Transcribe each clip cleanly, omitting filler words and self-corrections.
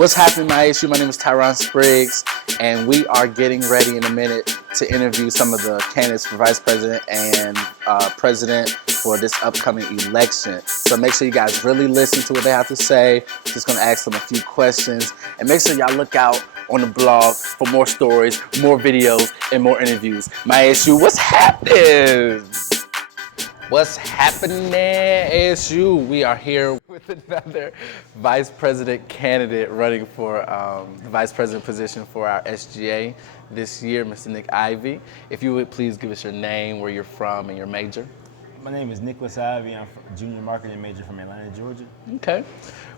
What's happening, my issue? My name is Tyron Spriggs, and we are getting ready in a minute to interview some of the candidates for vice president and president for this upcoming election. So make sure you guys really listen to what they have to say. Just gonna ask them a few questions, and make sure y'all look out on the blog for more stories, more videos, and more interviews. My issue, what's happening? What's happening, ASU? We are here with another vice president candidate running for the vice president position for our SGA this year, Mr. Nick Ivey. If you would please give us your name, where you're from, and your major. My name is Nicholas Ivey. I'm a junior marketing major from Atlanta, Georgia. Okay.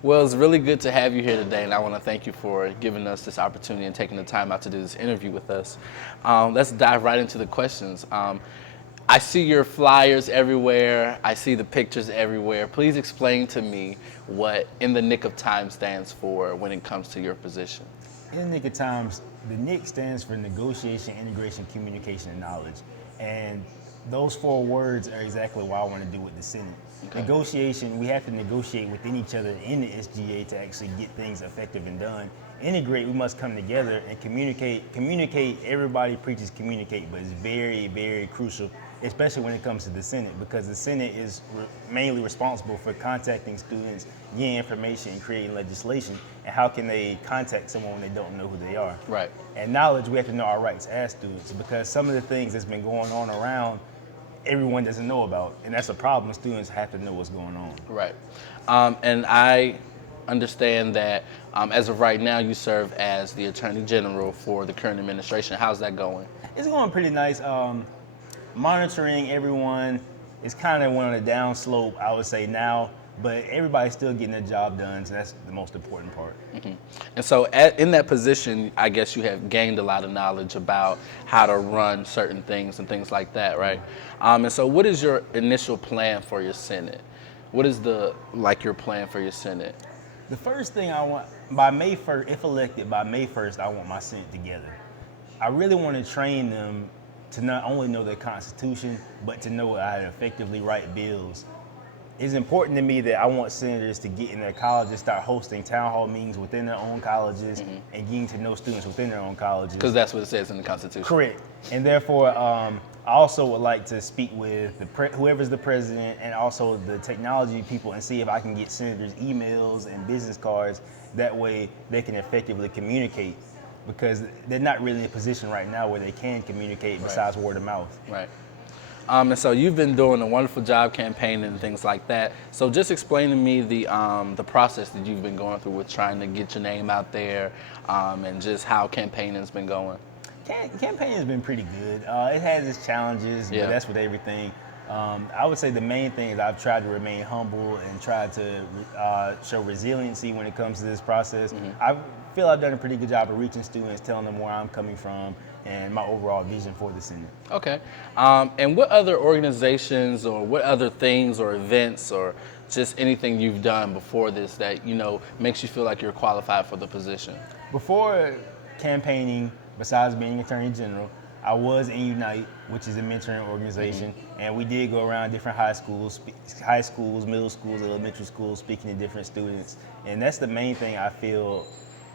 Well, it's really good to have you here today, and I want to thank you for giving us this opportunity and taking the time out to do this interview with us. Let's dive right into the questions. I see your flyers everywhere. I see the pictures everywhere. Please explain to me what In the Nick of Time stands for when it comes to your position. In the Nick of Time, the NIC stands for Negotiation, Integration, Communication, and Knowledge. And those four words are exactly what I want to do with the Senate. Okay. Negotiation, we have to negotiate within each other in the SGA to actually get things effective and done. Integrate, we must come together and communicate. Communicate, everybody preaches communicate, but it's very, very crucial, especially when it comes to the Senate, because the Senate is mainly responsible for contacting students, getting information, and creating legislation. And how can they contact someone when they don't know who they are? Right. And knowledge, we have to know our rights as students, because some of the things that's been going on around, everyone doesn't know about. And that's a problem. Students have to know what's going on. Right. And I understand that as of right now, you serve as the Attorney General for the current administration. How's that going? It's going pretty nice. Monitoring everyone is kind of on a down slope, I would say now, but everybody's still getting their job done, so that's the most important part. Mm-hmm. And so in that position, I guess you have gained a lot of knowledge about how to run certain things and things like that, right? And so what is your initial plan for your Senate? What is your plan for your Senate? The first thing I want, by May 1st, if elected, by May 1st, I want my Senate together. I really want to train them to not only know the Constitution, but to know how to effectively write bills. It's important to me that I want senators to get in their colleges, start hosting town hall meetings within their own colleges, and getting to know students within their own colleges. Because that's what it says in the Constitution. Correct. And therefore, I also would like to speak with whoever's the president and also the technology people and see if I can get senators emails and business cards. That way they can effectively communicate, because they're not really in a position right now where they can communicate besides word of mouth. Right. And so you've been doing a wonderful job campaigning and things like that. So just explain to me the process that you've been going through with trying to get your name out there, and just how campaigning's been going. Campaigning has been pretty good. It has its challenges, but that's with everything. I would say the main thing is I've tried to remain humble and tried to show resiliency when it comes to this process. I feel I've done a pretty good job of reaching students, telling them where I'm coming from and my overall vision for the Senate. Okay. And what other organizations or what other things or events or just anything you've done before this that, makes you feel like you're qualified for the position? Before campaigning, besides being Attorney General, I was in Unite, which is a mentoring organization, and we did go around different high schools, middle schools, elementary schools, speaking to different students. And that's the main thing I feel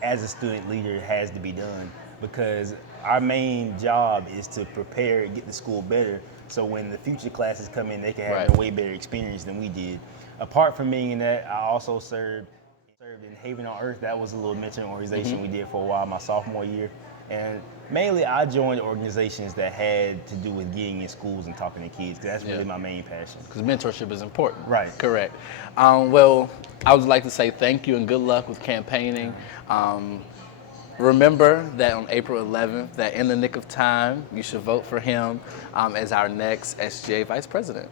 as a student leader has to be done, because our main job is to prepare and get the school better, so when the future classes come in, they can have a way better experience than we did. Apart from being in that, I also served in Haven on Earth. That was a little mentoring organization we did for a while, my sophomore year. And mainly I joined organizations that had to do with getting in schools and talking to kids, because that's really my main passion. Because mentorship is important. Right. Correct. Well, I would like to say thank you and good luck with campaigning. Remember that on April 11th, that in the nick of time, you should vote for him as our next SGA Vice President.